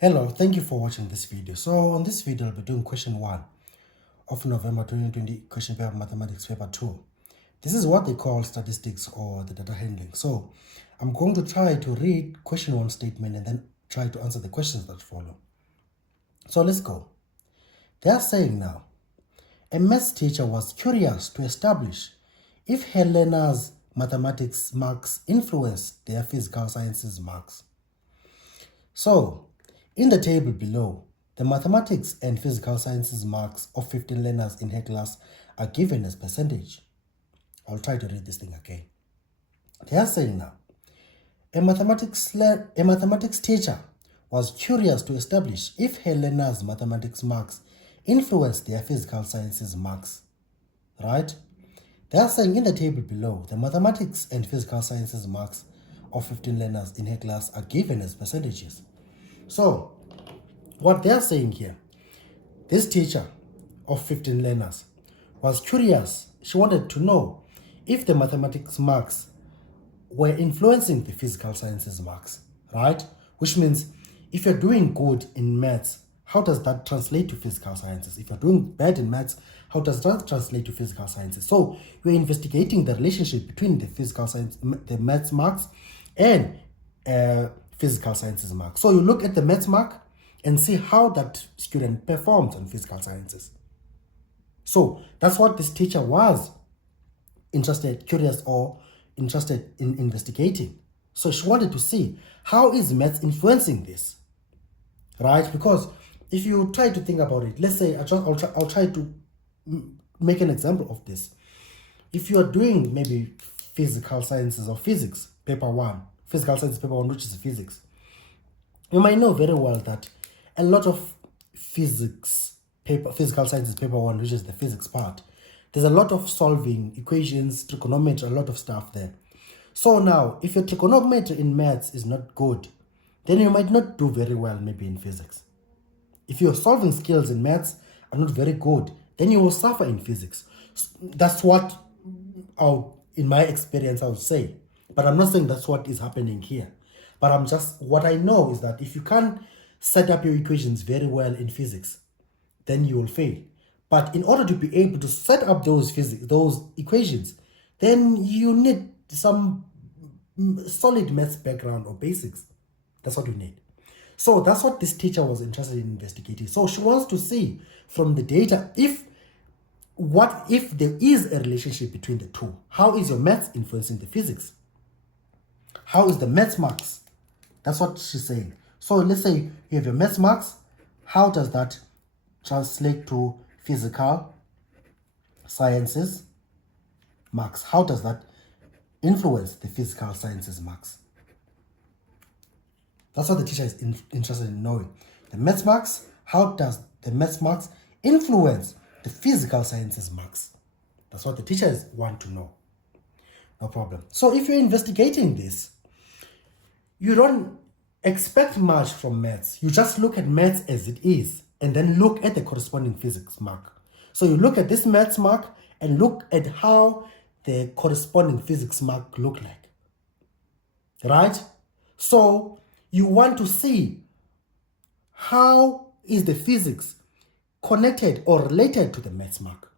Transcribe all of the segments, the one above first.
Hello, thank you for watching this video. So on this video, I'll be doing question 1 of November 2020 question paper mathematics paper 2. This is what they call statistics or the data handling. So I'm going to try to read question 1 statement and then try to answer the questions that follow. So let's go. They are saying now, a maths teacher was curious to establish if Helena's mathematics marks influenced their physical sciences marks. So, in the table below, the mathematics and physical sciences marks of 15 learners in her class are given as percentage. I'll try to read this thing again. They are saying now, a mathematics teacher was curious to establish if her learners' mathematics marks influenced their physical sciences marks. Right? They are saying in the table below, the mathematics and physical sciences marks of 15 learners in her class are given as percentages. So, what they are saying here, this teacher of 15 learners was curious. She wanted to know if the mathematics marks were influencing the physical sciences marks, right? Which means if you're doing good in maths, how does that translate to physical sciences? If you're doing bad in maths, how does that translate to physical sciences? So we're investigating the relationship between the physical science, the maths marks, and physical sciences marks. So you look at the maths mark and see how that student performs on physical sciences. So that's what this teacher was curious or interested in investigating. So she wanted to see how is maths influencing this, right? Because if you try to think about it, let's say I'll try to make an example of this. If you are doing maybe physical sciences or physics, paper 1, physical sciences paper 1, which is physics, you might know very well that a lot of physical sciences paper 1, which is the physics part, there's a lot of solving equations, trigonometry, a lot of stuff there. So now, if your trigonometry in maths is not good, then you might not do very well maybe in physics. If your solving skills in maths are not very good, then you will suffer in physics. That's what, in my experience, I would say. But I'm not saying that's what is happening here. But what I know is that if you can't set up your equations very well in physics, then you will fail. But in order to be able to set up those equations, then you need some solid maths background or basics. That's what you need. So that's what this teacher was interested in investigating. So she wants to see from the data if there is a relationship between the two. How is your maths influencing the physics? How is the maths marks? That's what she's saying. So let's say you have your maths marks. How does that translate to physical sciences marks? How does that influence the physical sciences marks? That's what the teacher is interested in knowing. The maths marks, how does the maths marks influence the physical sciences marks? That's what the teachers want to know. No problem. So if you're investigating this, you don't expect much from maths. You just look at maths as it is and then look at the corresponding physics mark. So you look at this maths mark and look at how the corresponding physics mark look like. Right? So you want to see how is the physics connected or related to the maths mark.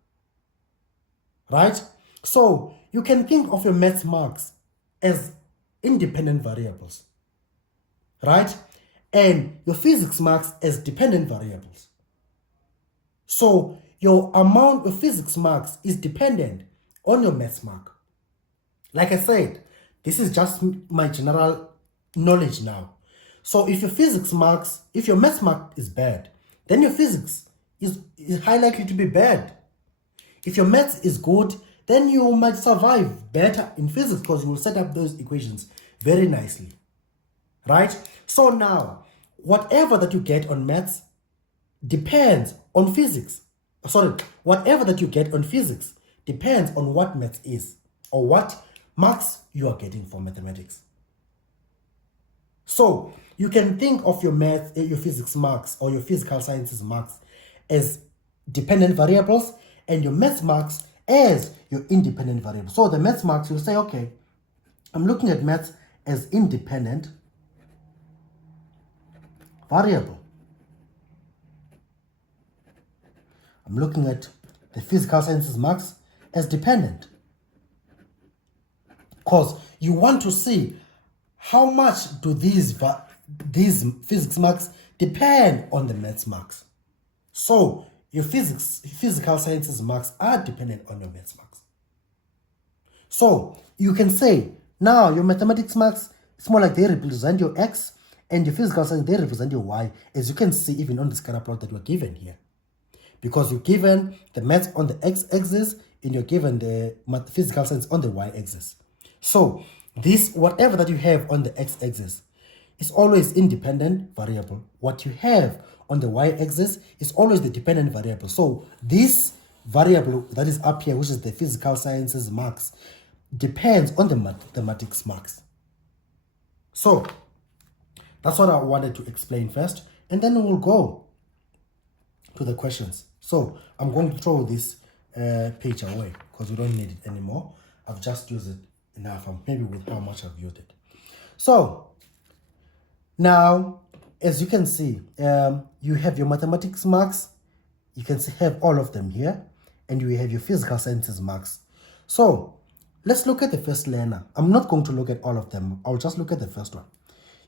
Right? So you can think of your maths marks as independent variables. Right? And your physics marks as dependent variables. So your amount of physics marks is dependent on your maths mark. Like I said, this is just my general knowledge now. So if your maths mark is bad, then your physics is high likely to be bad. If your maths is good, then you might survive better in physics because you will set up those equations very nicely. Right? So now, whatever that you get on maths depends on physics. Whatever that you get on physics depends on what maths is or what marks you are getting for mathematics. So you can think of your maths, your physics marks or your physical sciences marks as dependent variables and your maths marks as your independent variables. So the maths marks, you'll say, okay, I'm looking at maths as independent variable. I'm looking at the physical sciences marks as dependent, because you want to see how much do these physics marks depend on the maths marks. So your physical sciences marks are dependent on your maths marks. So you can say now your mathematics marks, it's more like they represent your x, and your physical science, they represent your y, as you can see even on the scatter plot that we're given here. Because you're given the maths on the x-axis and you're given the physical science on the y-axis. So this, whatever that you have on the x-axis is always independent variable. What you have on the y-axis is always the dependent variable. So this variable that is up here, which is the physical sciences marks, depends on the mathematics marks. So that's what I wanted to explain first, and then we'll go to the questions. So I'm going to throw this page away because we don't need it anymore. I've just used it enough. I'm happy with how much I've used it. So now, as you can see, you have your mathematics marks. You can have all of them here, and you have your physical sciences marks. So let's look at the first learner. I'm not going to look at all of them. I'll just look at the first one.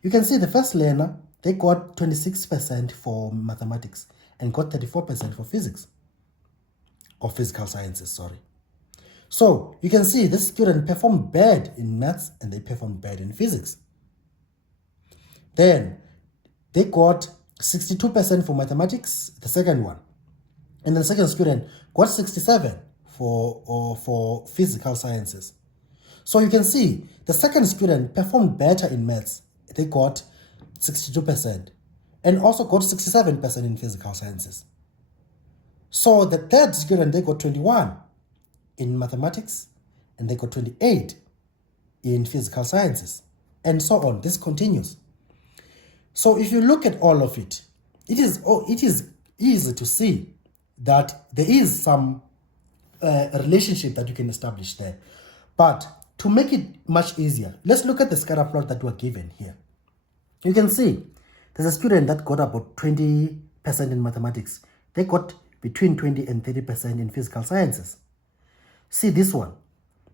You can see the first learner, they got 26% for mathematics and got 34% for physics, or physical sciences, sorry. So you can see this student performed bad in maths and they performed bad in physics. Then they got 62% for mathematics, the second one. And the second student got 67 for physical sciences. So you can see the second student performed better in maths. They got 62% and also got 67% in physical sciences. So the third student, they got 21 in mathematics and they got 28 in physical sciences, and so on. This continues. So if you look at all of it, it is easy to see that there is some relationship that you can establish there. But to make it much easier, let's look at the scatter plot that we're given here. You can see there's a student that got about 20% in mathematics. They got between 20 and 30% in physical sciences. See this one.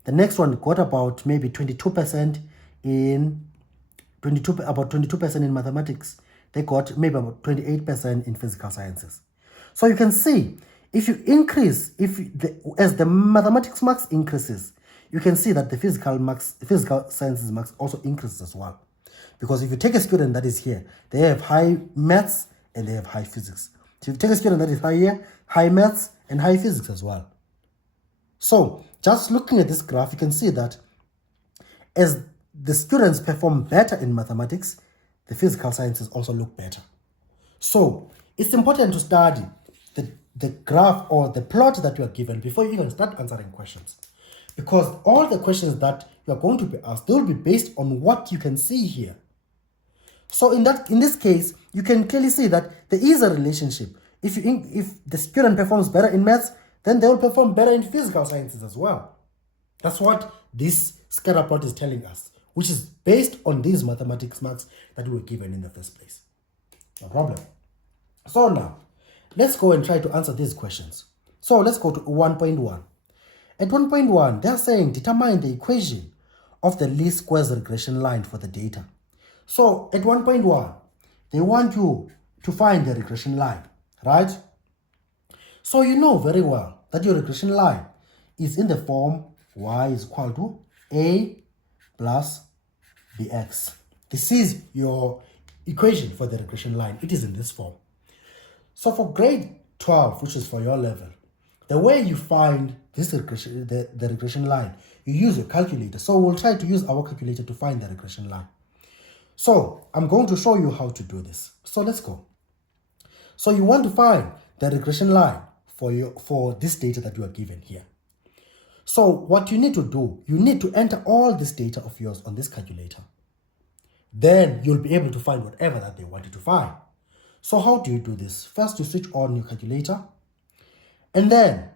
The next one got about maybe 22% about 22% in mathematics. They got maybe about 28% in physical sciences. So you can see if you increase, as the mathematics marks increases, you can see that the physical sciences marks also increases as well. Because if you take a student that is here, they have high maths and they have high physics. So if you take a student that is high here, high maths and high physics as well. So just looking at this graph, you can see that as the students perform better in mathematics, the physical sciences also look better. So it's important to study the graph or the plot that you are given before you even start answering questions. Because all the questions that you are going to be asked, they will be based on what you can see here. So in this case, you can clearly see that there is a relationship. If the student performs better in maths, then they will perform better in physical sciences as well. That's what this scatter plot is telling us, which is based on these mathematics marks that we were given in the first place. No problem. So now, let's go and try to answer these questions. So let's go to 1.1. At 1.1, they're saying determine the equation of the least squares regression line for the data. So at 1.1, they want you to find the regression line, right? So you know very well that your regression line is in the form y is equal to a plus bx. This is your equation for the regression line. It is in this form. So for grade 12, which is for your level, the way you find this regression, the regression line, you use your calculator. So we'll try to use our calculator to find the regression line. So I'm going to show you how to do this. So let's go. So you want to find the regression line for this data that you are given here. So what you need to do, you need to enter all this data of yours on this calculator. Then you'll be able to find whatever that they want you to find. So how do you do this? First, you switch on your calculator. And then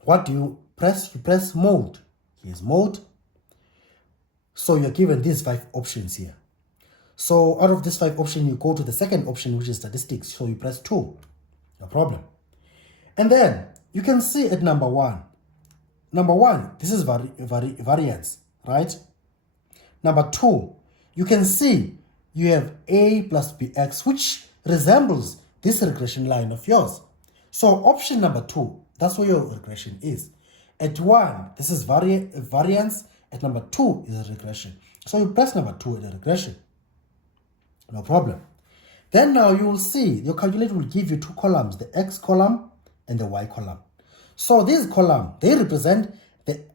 what do you press? You press mode. Here's mode. So you're given these 5 options here. So out of this 5 options, you go to the second option, which is statistics. So you press 2, no problem. And then you can see at number 1. Number 1, this is variance, right? Number 2, you can see you have a plus bx, which resembles this regression line of yours. So option number 2, that's where your regression is. At 1, this is variance. At number 2 is a regression. So you press number 2 at the regression. No problem. Then now you will see your calculator will give you 2 columns, the x column and the y column. So this column, they represent the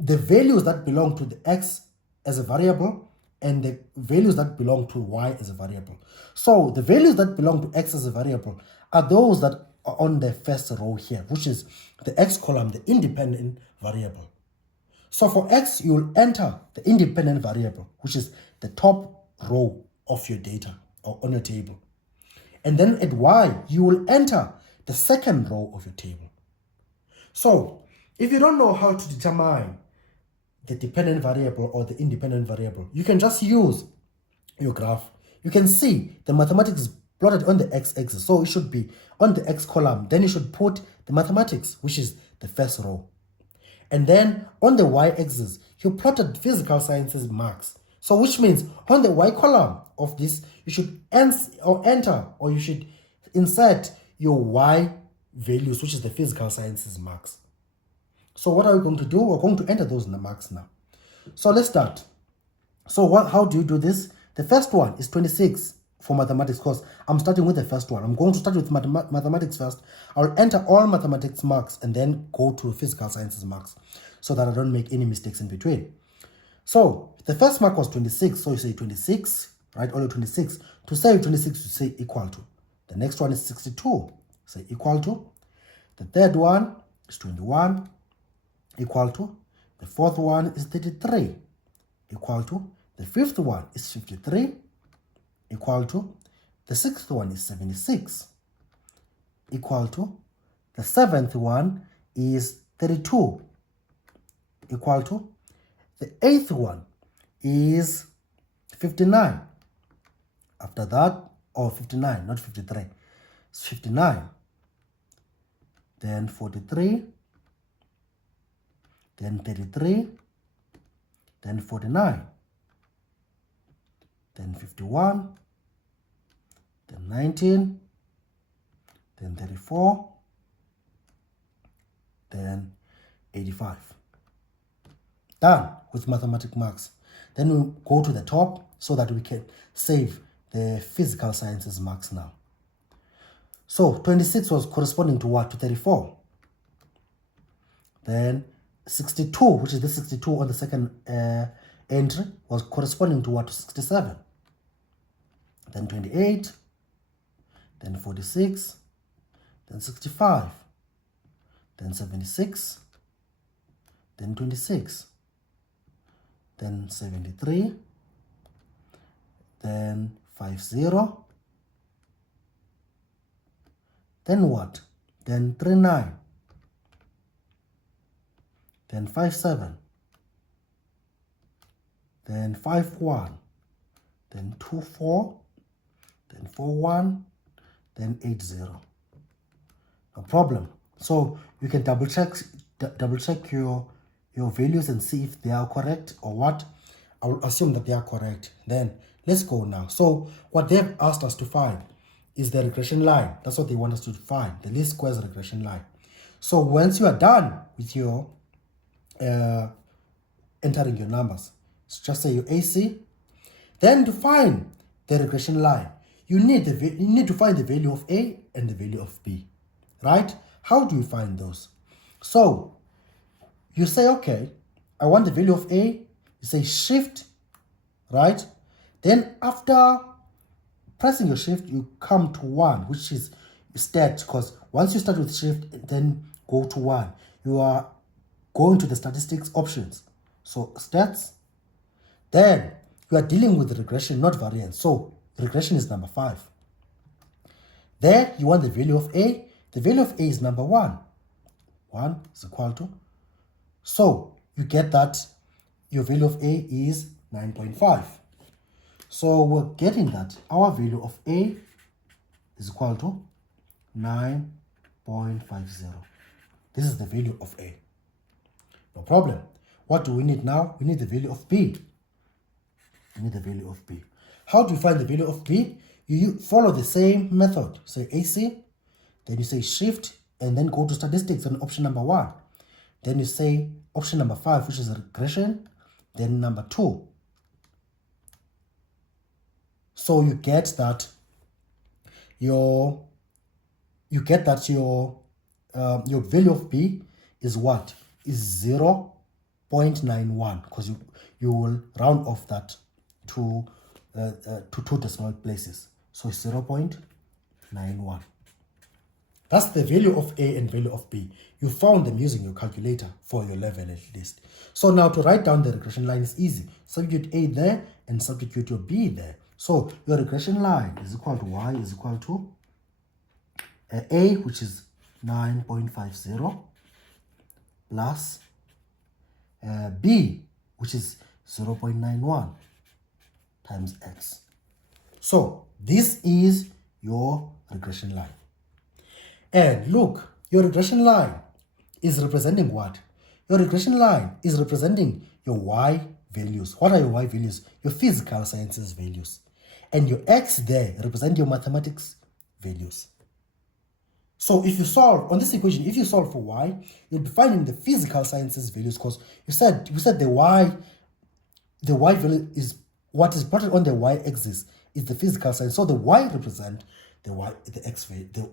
values that belong to the x as a variable and the values that belong to y as a variable. So the values that belong to x as a variable are those that are on the first row here, which is the x column, the independent variable. So for x, you will enter the independent variable, which is the top row of your data or on your table. And then at y, you will enter the second row of your table. So if you don't know how to determine the dependent variable or the independent variable, you can just use your graph. You can see the mathematics is plotted on the x-axis. So it should be on the x column. Then you should put the mathematics, which is the first row. And then on the y-axis, you plotted physical sciences marks. So which means on the y column of this, you should enter or you should insert your y values, which is the physical sciences marks. So what are we going to do? We're going to enter those in the marks now. So let's start. So how do you do this? The first one is 26 for mathematics, because I'm starting with the first one. I'm going to start with mathematics first. I'll enter all mathematics marks and then go to physical sciences marks so that I don't make any mistakes in between. So the first mark was 26. So you say 26, right? Only 26. To say 26, you say equal to. The next one is 62. Say equal to. The third one is 21. Equal to. The fourth one is 33. Equal to. The fifth one is 53. Equal to. The sixth one is 76. Equal to. The seventh one is 32. Equal to. The eighth one is 59. After that, or 59, not 53. It's 59. Then 43. Then 33. Then 49. Then 51. Then 19. Then 34. Then 85. Done with mathematics marks. Then we go to the top so that we can save the physical sciences marks now. So 26 was corresponding to what? To 34. Then 62, which is the 62 on the second entry, was corresponding to what? To 67. Then 28. Then 46. Then 65. Then 76. Then 26. Then 73. Then 50. Then what? Then 39. Then 57. Then 51. Then 24. Then 41. Then 80. No problem. So you can double check your values and see if they are correct or what. I will assume that they are correct. Then let's go now. So what they've asked us to find is the regression line. That's what they want us to find, the least squares regression line. So once you are done with your entering your numbers, so just say your AC. Then to find the regression line, you need to find the value of A and the value of B, right? How do you find those? So you say, okay, I want the value of A. You say shift, right? Then after pressing your shift, you come to 1, which is stat, because once you start with shift, then go to 1. You are going to the statistics options. So stats. Then you are dealing with regression, not variance. So regression is number 5. There you want the value of A. The value of A is number 1. 1 is equal to. So you get that your value of A is 9.5. So we're getting that our value of A is equal to 9.50. This is the value of A. No problem. What do we need now? We need the value of B. We need the value of B. How do you find the value of B? You follow the same method. Say AC, then you say shift, and then go to statistics on option number 1. Then you say option number 5, which is regression, then number 2. So you get that your value of B is what? Is 0.91, because you will round off that to 2 decimal places. So it's 0.91. That's the value of A and value of B. You found them using your calculator for your level at least. So now to write down the regression line is easy. Substitute A there and substitute your B there. So your regression line is equal to Y is equal to A, which is 9.50, plus B, which is 0.91 times X. So this is your regression line. And look, your regression line is representing what? Your regression line is representing your Y values. What are your Y values? Your physical sciences values. And your X there represent your mathematics values. So if you solve on this equation, if you solve for Y, you'll be finding the physical sciences values, because you said the Y value is what is plotted on the Y-axis is the physical science. So the Y represent the X value, the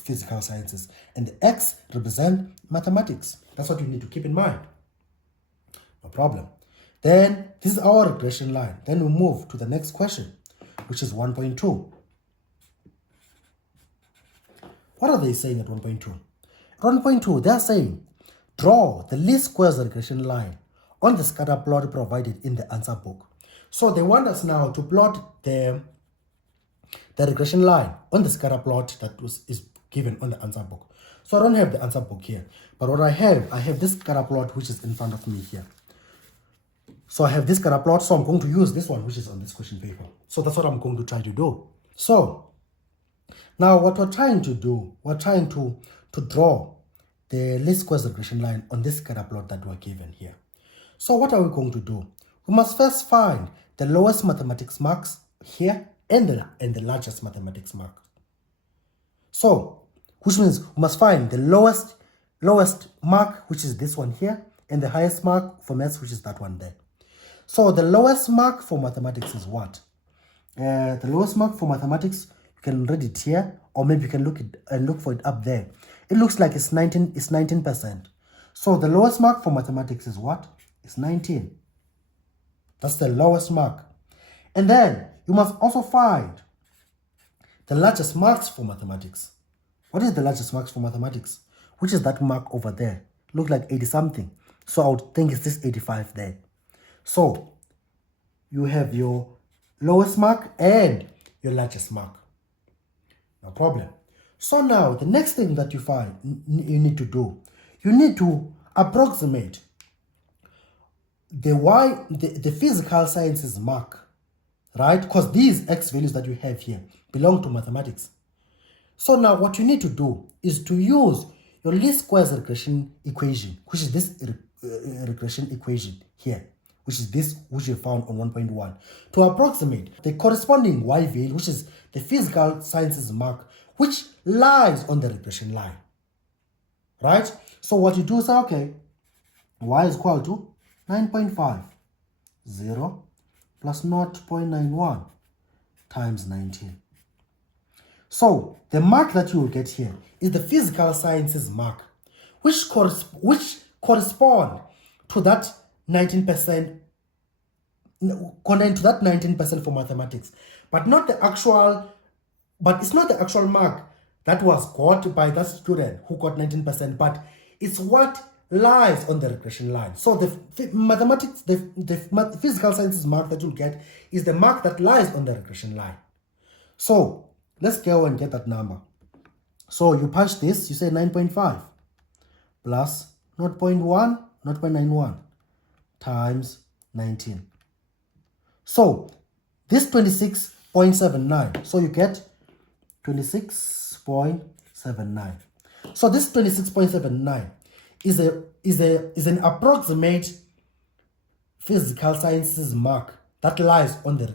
physical sciences, and the X represent mathematics. That's what you need to keep in mind. No problem. Then this is our regression line. Then we move to the next question, which is 1.2. What are they saying at 1.2? At 1.2, they are saying, draw the least squares regression line on the scatter plot provided in the answer book. So they want us now to plot the regression line on the scatter plot that is given on the answer book. So I don't have the answer book here, but what I have this scatter plot which is in front of me here. So I have this scatter plot, so I'm going to use this one which is on this question paper. So that's what I'm going to try to do. So now what we're trying to do, we're trying to draw the least squares regression line on this scatter plot that we're given here. So what are we going to do? We must first find the lowest mathematics marks here and the largest mathematics mark. So, which means we must find the lowest mark, which is this one here, and the highest mark for maths, which is that one there. So the lowest mark for mathematics is what? The lowest mark for mathematics, you can read it here, or maybe you can look for it up there. It looks like it's 19%. So the lowest mark for mathematics is what? It's 19. That's the lowest mark. And then you must also find the largest marks for mathematics. What is the largest marks for mathematics? Which is that mark over there. Look like 80 something. So I would think it's this 85 there. So you have your lowest mark and your largest mark. No problem. So now the next thing that you need to do, you need to approximate the physical sciences mark, right? Because these X values that you have here belong to mathematics. So now what you need to do is to use your least squares regression equation, which is this regression equation here, which is this which you found on 1.1, to approximate the corresponding Y value, which is the physical sciences mark, which lies on the regression line, right? So what you do is, okay, Y is equal to 9.5, 0 plus 0.91 times 19. So the mark that you will get here is the physical sciences mark, which correspond to that 19%, for mathematics, but not the actual. But it's not the actual mark that was got by that student who got 19%, but it's what lies on the regression line. So the mathematics, the physical sciences mark that you'll get is the mark that lies on the regression line. So let's go and get that number. So you punch this, you say 9.5 plus 0.91 times 19. So this 26.79. So you get 26.79. So this 26.79 is an approximate physical sciences mark that lies on the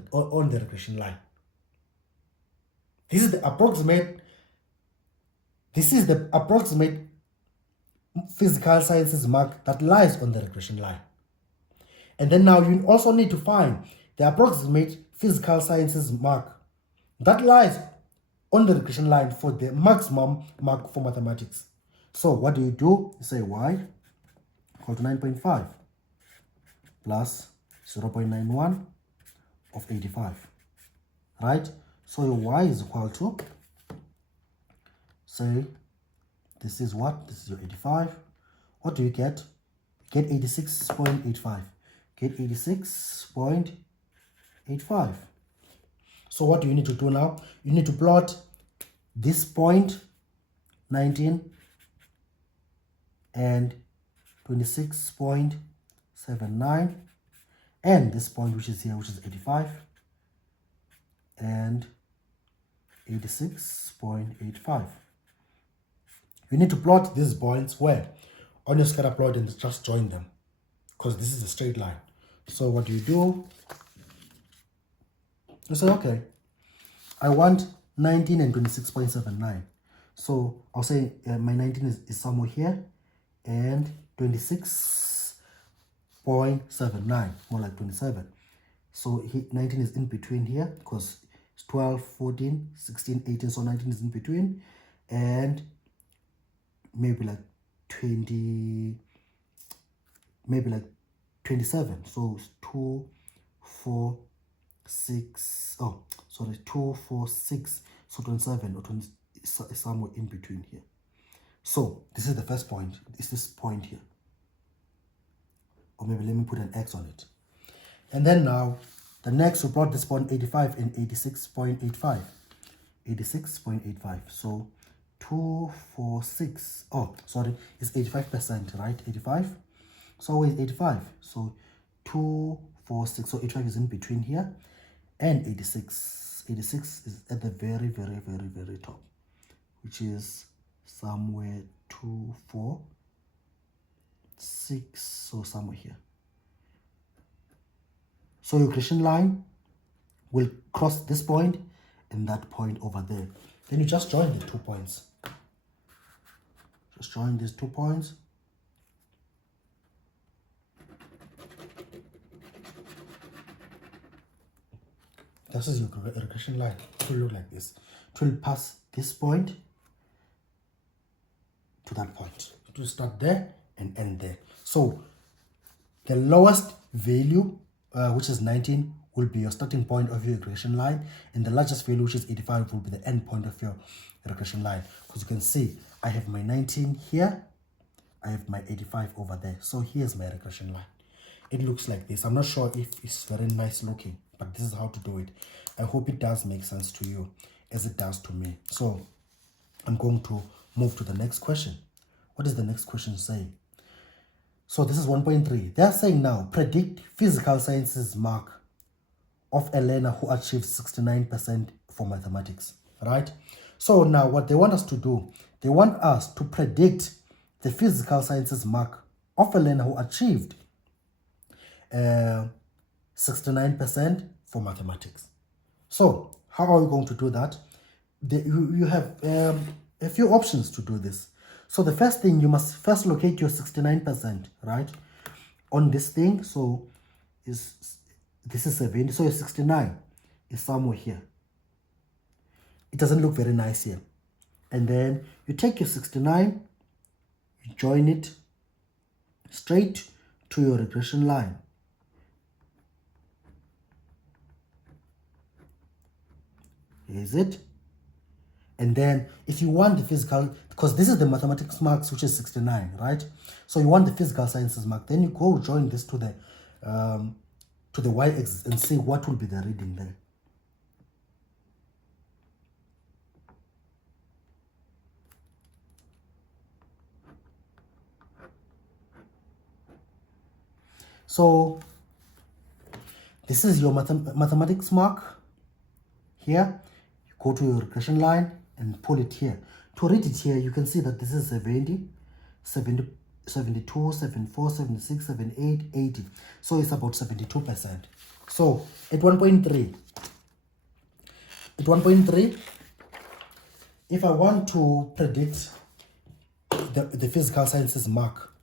regression line. This is the approximate physical sciences mark that lies on the regression line. And then now you also need to find the approximate physical sciences mark that lies on the regression line for the maximum mark for mathematics. So what do? You say y equal to 9.5 plus 0.91 of 85, right? So your y is equal to, say, this is what? This is your 85. What do you get? You get 86.85. Get 86.85. So what do you need to do now? You need to plot this point 19 and 26.79 and this point which is here, which is 85 and 86.85. You need to plot these points where? On your scatter plot, and just join them because this is a straight line. So what do? You say, okay, I want 19 and 26.79. So I'll say my 19 is somewhere here and 26.79, more like 27. So 19 is in between here because it's 12, 14, 16, 18. So 19 is in between and maybe like 20, maybe like 27. So it's 2, 4, 6. Oh, sorry, 2, 4, 6. So 27 or 20 is somewhere in between here. So this is the first point. It's this point here. Or maybe let me put an X on it. And then now the next we plot this point 85 and 86.85. 86.85. So 246. Oh, sorry, it's 85%, right? 85. So it's 85. So 246. So 85 is in between here. And 86. 86 is at the very, very, very, very top, which is somewhere 246. So somewhere here. So your regression line will cross this point and that point over there. Then you just join the 2 points. Just join these 2 points. This is your regression line. It will look like this. It will pass this point to that point. It will start there and end there. So the lowest value, which is 19, will be your starting point of your regression line, and the largest value, which is 85, will be the end point of your regression line. Because you can see I have my 19 here, I have my 85 over there. So here's my regression line. It looks like this. I'm not sure if it's very nice looking, but this is how to do it. I hope it does make sense to you as it does to me. So I'm going to move to the next question. What does the next question say? So this is 1.3. They're saying now, predict physical sciences mark of a learner who achieves 69% for mathematics, right? So now what they want us to do, they want us to predict the physical sciences mark of a learner who achieved 69% for mathematics. So how are we going to do that? You have a few options to do this. So the first thing, you must first locate your 69%, right, on this thing. So this is 70, so your 69 is somewhere here. It doesn't look very nice here. And then you take your 69, you join it straight to your regression line. Is it? And then if you want the physical, because this is the mathematics marks, which is 69, right? So you want the physical sciences mark, then you go join this to the y-axis and see what will be the reading there. So This is your mathematics mark. Here, you go to your regression line and pull it here. To read it here, you can see that this is 70, 72, 74, 76, 78, 80. So it's about 72%. So at 1.3, if I want to predict the physical sciences mark,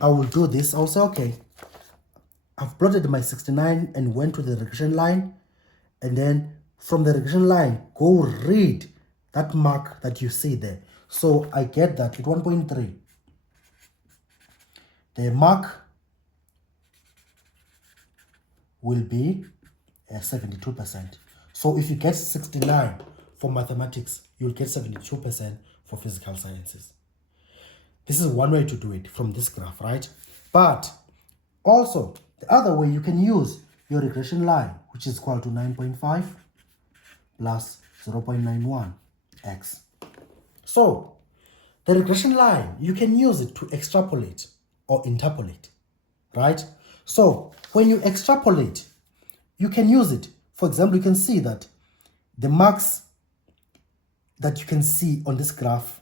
I will do this. I'll say, okay, I've plotted my 69 and went to the regression line, and then from the regression line, go read that mark that you see there. So I get that at 1.3, the mark will be 72%. So if you get 69 for mathematics, you'll get 72% for physical sciences. This is one way to do it from this graph, right? But also, the other way, you can use your regression line, which is equal to 9.5 plus 0.91x. So the regression line, you can use it to extrapolate or interpolate, right? So when you extrapolate, you can use it. For example, you can see that the marks that you can see on this graph,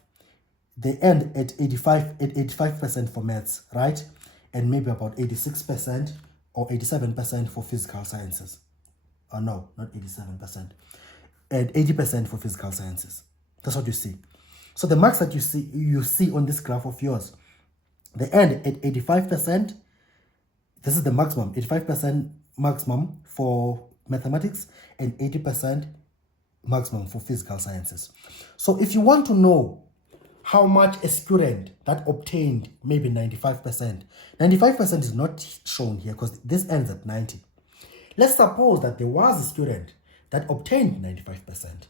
they end at 85% for maths, right? And maybe about 86% or 87% for physical sciences. Oh no, not 87%. And 80% for physical sciences. That's what you see. So the marks that you see on this graph of yours, they end at 85%. This is the maximum, 85% maximum for mathematics and 80% maximum for physical sciences. So if you want to know how much a student that obtained maybe 95%, 95% is not shown here because this ends at 90. Let's suppose that there was a student that obtained 95%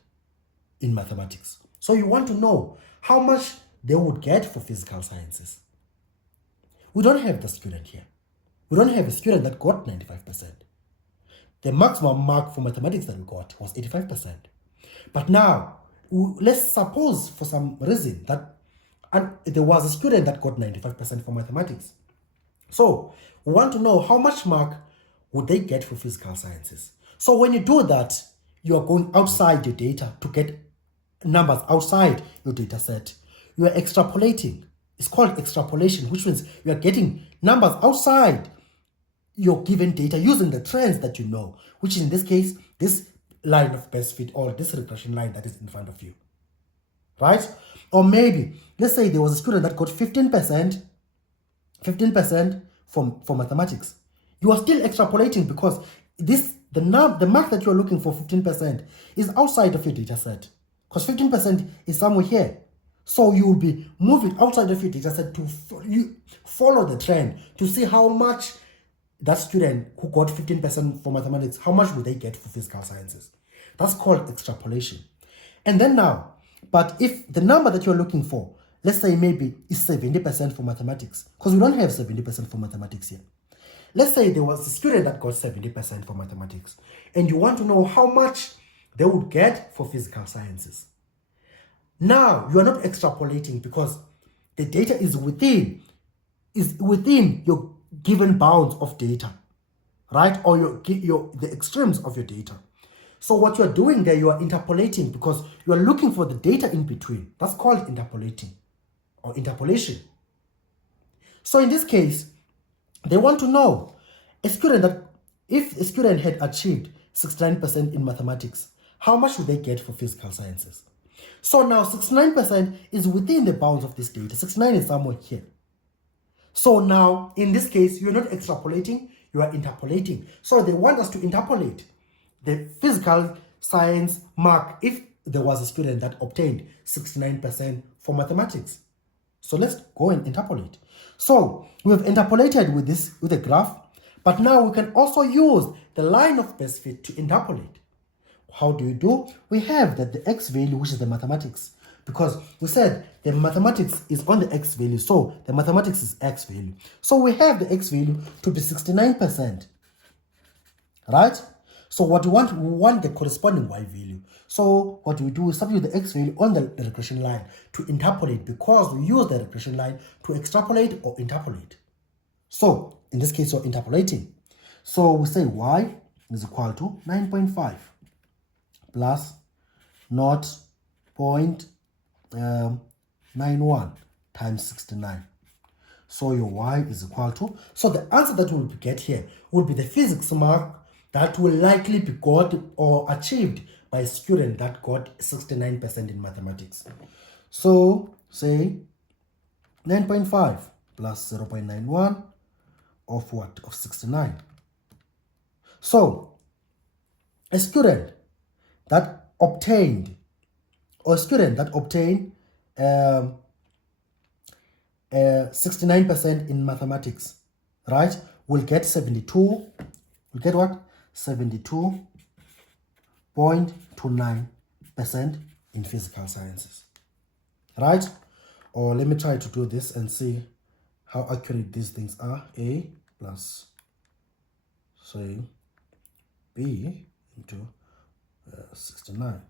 in mathematics. So you want to know how much they would get for physical sciences. We don't have the student here. We don't have a student that got 95%. The maximum mark for mathematics that we got was 85%. But now, let's suppose for some reason that there was a student that got 95% for mathematics. So we want to know how much mark would they get for physical sciences. So when you do that, you are going outside your data to get numbers outside your data set. You are extrapolating. It's called extrapolation, which means you are getting numbers outside your given data using the trends that you know, which in this case, this line of best fit or this regression line that is in front of you, right? Or maybe, let's say there was a student that got 15% for mathematics. You are still extrapolating because the mark that you are looking for, 15%, is outside of your data set. Because 15% is somewhere here. So you will be moving outside of your data set to follow the trend to see how much that student who got 15% for mathematics, how much will they get for physical sciences? That's called extrapolation. And then now, but if the number that you're looking for, let's say maybe is 70% for mathematics, because we don't have 70% for mathematics here. Let's say there was a student that got 70% for mathematics, and you want to know how much they would get for physical sciences. Now, you are not extrapolating because the data is within your given bounds of data, right? Or the extremes of your data. So what you're doing there, you are interpolating because you are looking for the data in between. That's called interpolating or interpolation. So in this case, they want to know if a student had achieved 69% in mathematics, how much would they get for physical sciences? So now 69% is within the bounds of this data. 69 is somewhere here. So now, in this case, you're not extrapolating, you are interpolating. So they want us to interpolate the physical science mark if there was a student that obtained 69% for mathematics. So let's go and interpolate. So we have interpolated with a graph, but now we can also use the line of best fit to interpolate. How do you do? We have that the x value, which is the mathematics, because we said the mathematics is on the x value, so the mathematics is x value. So we have the x value to be 69%, right? So what we want the corresponding y value. So what we do is substitute the x value on the regression line to interpolate, because we use the regression line to extrapolate or interpolate. So in this case, we're interpolating. So we say y is equal to 9.5 plus 0.91 times 69. So your y is equal to, so the answer that we'll get here will be the physics mark that will likely be got or achieved by a student that got 69% in mathematics. So say 9.5 plus 0.91 of what? Of 69. So a student that obtained 69% in mathematics, right, will get 72, will get what? 72.29% in physical sciences, right? Or let me try to do this and see how accurate these things are. A plus, say, B into 69.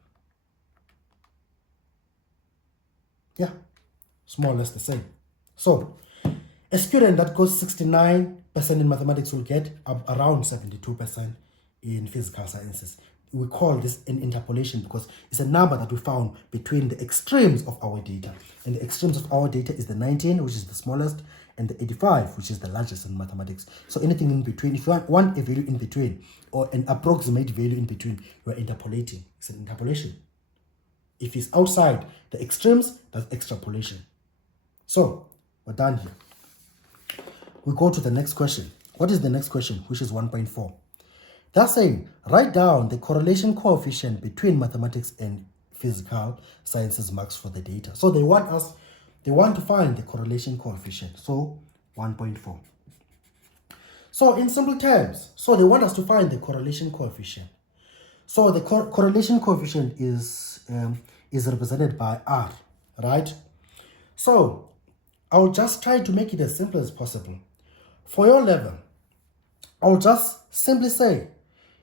Yeah, it's more or less the same. So a student that goes 69% in mathematics will get around 72% in physical sciences. We call this an interpolation because it's a number that we found between the extremes of our data. And the extremes of our data is the 19, which is the smallest, and the 85, which is the largest in mathematics. So anything in between, if you want a value in between or an approximate value in between, we're interpolating. It's an interpolation. If it's outside the extremes, that's extrapolation. So we're done here. We go to the next question. What is the next question? Which is 1.4. They're saying, write down the correlation coefficient between mathematics and physical sciences marks for the data. So they want to find the correlation coefficient. So 1.4. So in simple terms, so they want us to find the correlation coefficient. So the correlation coefficient is represented by R, right? So I'll just try to make it as simple as possible. For your level, I'll just simply say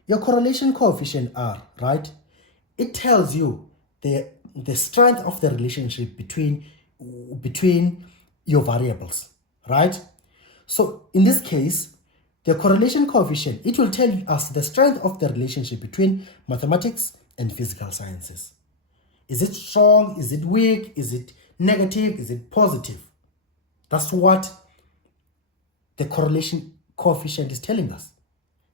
your correlation coefficient R, right? It tells you the strength of the relationship between your variables, right? So in this case, the correlation coefficient, it will tell us the strength of the relationship between mathematics and physical sciences. Is it strong? Is it weak? Is it negative? Is it positive? That's what the correlation coefficient is telling us.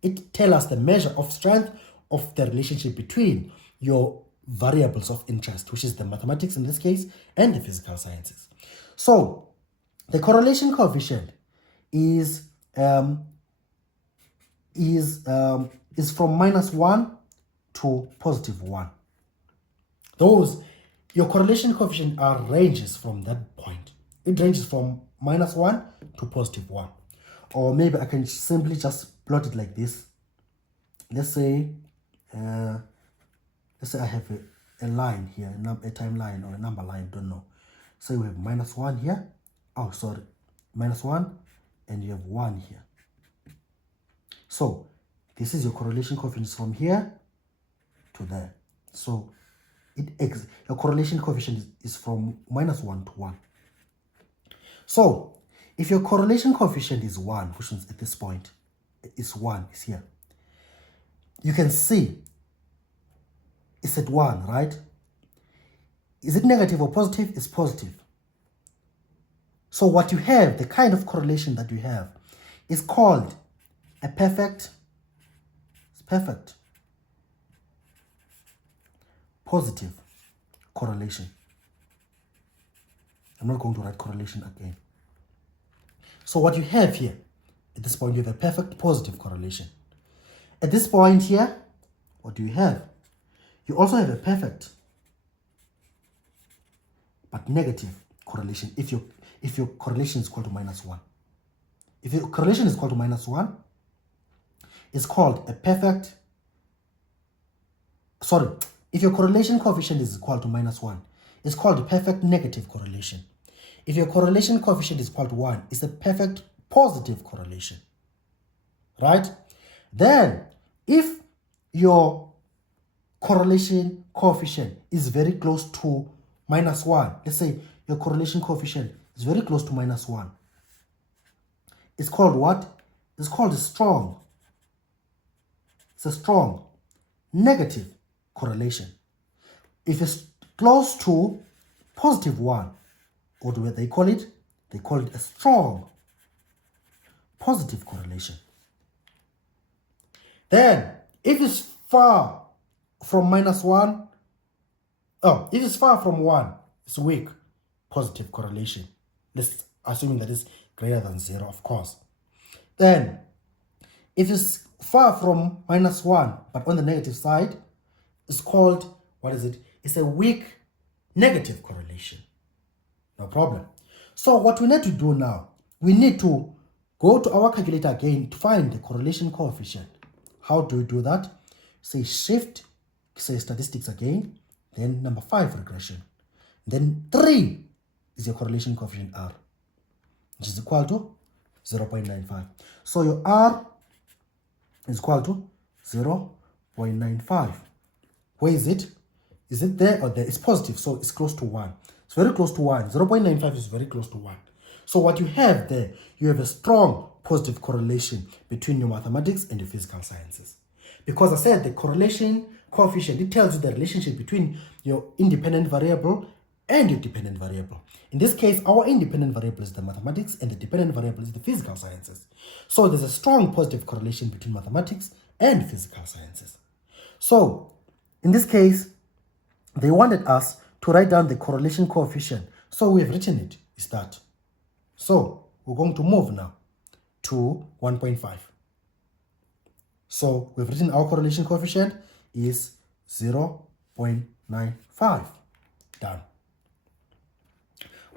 It tells us the measure of strength of the relationship between your variables of interest, which is the mathematics in this case, and the physical sciences. So the correlation coefficient is from -1 to +1. Your correlation coefficient ranges from that point. It ranges from -1 to +1. Or maybe I can simply just plot it like this. Let's say I have a line here, a timeline or a number line, don't know. So we have -1 here. Oh, sorry, -1, and you have 1 here. So this is your correlation coefficient from here to there. So your correlation coefficient is from -1 to 1. So if your correlation coefficient is 1, which means at this point is 1, is here, you can see it's at 1, right? Is it negative or positive? It's positive. So what you have, the kind of correlation that you have, is called a perfect positive correlation. I'm not going to write correlation again. So what you have here, at this point, you have a perfect positive correlation. At this point here, what do you have? You also have a perfect but negative correlation if your correlation is equal to -1. If your correlation is equal to -1, it's called a perfect, if your correlation coefficient is equal to -1, it's called a perfect negative correlation. If your correlation coefficient is equal to 1, it's a perfect positive correlation, right? Then, if your correlation coefficient is very close to -1, let's say your correlation coefficient is very close to -1, it's called what? It's called strong. It's a strong negative correlation. If it's close to +1, what do they call it? They call it a strong positive correlation. Then, if it's far from -1, if it's far from 1, it's weak positive correlation. Let's assuming that it's greater than 0, of course. Then, if it's far from -1, but on the negative side, it's called, what is it? It's a weak negative correlation. No problem. So what we need to do now, we need to go to our calculator again to find the correlation coefficient. How do we do that? Say shift, say statistics again, then number 5, regression. Then 3 is your correlation coefficient R, which is equal to 0.95. So your R is equal to 0.95. Where is it? Is it there or there? It's positive, so it's close to 1. It's very close to 1. 0.95 is very close to 1. So what you have there, you have a strong positive correlation between your mathematics and your physical sciences. Because I said the correlation coefficient, it tells you the relationship between your independent variable and your dependent variable. In this case, our independent variable is the mathematics and the dependent variable is the physical sciences. So there's a strong positive correlation between mathematics and physical sciences. So in this case, they wanted us to write down the correlation coefficient. So we have written it, is that. So we're going to move now to 1.5. So we've written our correlation coefficient is 0.95. Done.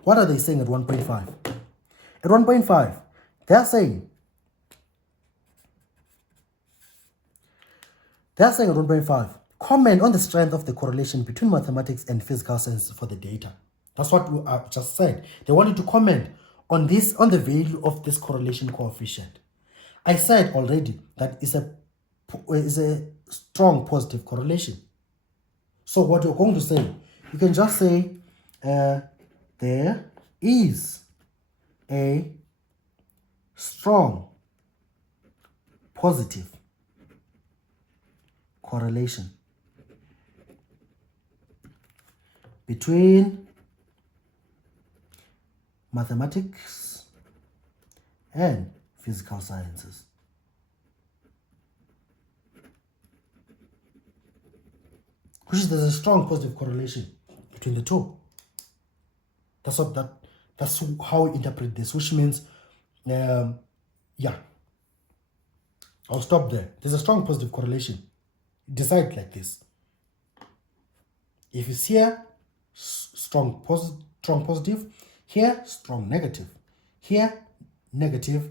What are they saying at 1.5? At 1.5, they're saying at 1.5, comment on the strength of the correlation between mathematics and physical science for the data. That's what we just said. They wanted to comment on this, on the value of this correlation coefficient. I said already that is a strong positive correlation. So what you're going to say, you can just say there is a strong positive correlation between mathematics and physical sciences. Which is, there's a strong positive correlation between the two. That's how we interpret this, which means, yeah, I'll stop there. There's a strong positive correlation. Decide like this. If it's here, strong positive, here, strong negative, here, negative,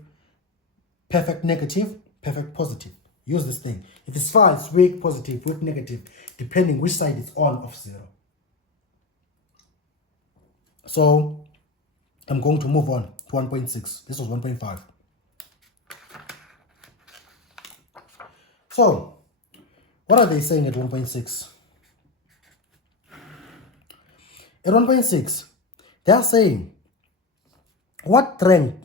perfect positive. Use this thing. If it's far, it's weak positive, weak negative, depending which side it's on of 0. So I'm going to move on to 1.6. This was 1.5. So what are they saying at 1.6? At 1.6, they are saying, what trend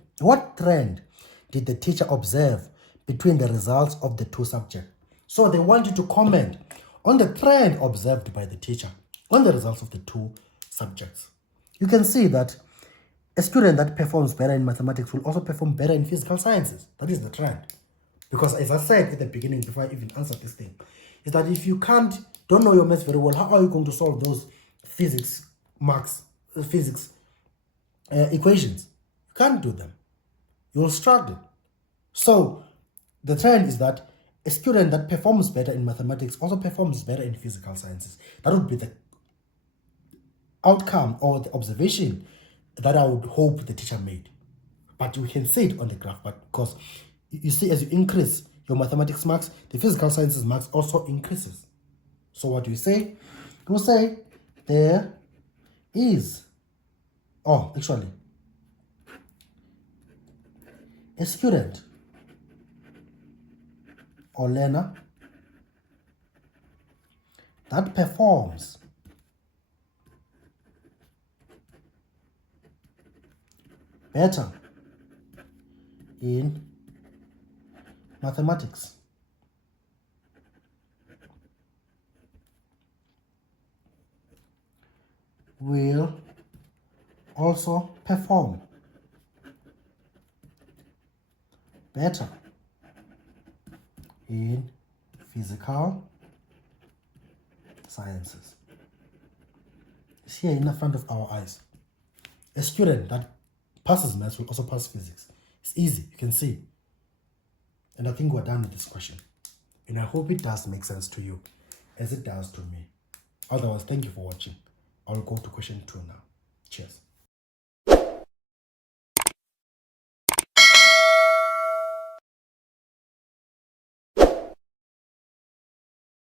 did the teacher observe between the results of the two subjects? So they want you to comment on the trend observed by the teacher on the results of the two subjects. You can see that a student that performs better in mathematics will also perform better in physical sciences. That is the trend. Because as I said at the beginning, before I even answered this thing, is that if you don't know your maths very well, how are you going to solve those physics equations? You can't do them. You'll struggle. So the trend is that a student that performs better in mathematics also performs better in physical sciences. That would be the outcome or the observation that I would hope the teacher made. But you can see it on the graph, but because you see, as you increase your mathematics marks, the physical sciences marks also increases. So what do you say? You say there is, actually, a student or learner that performs better in mathematics will also perform better in physical sciences. It's here in the front of our eyes. A student that passes maths will also pass physics. It's easy, you can see. And I think we're done with this question. And I hope it does make sense to you, as it does to me. Otherwise, thank you for watching. I'll go to question 2 now. Cheers.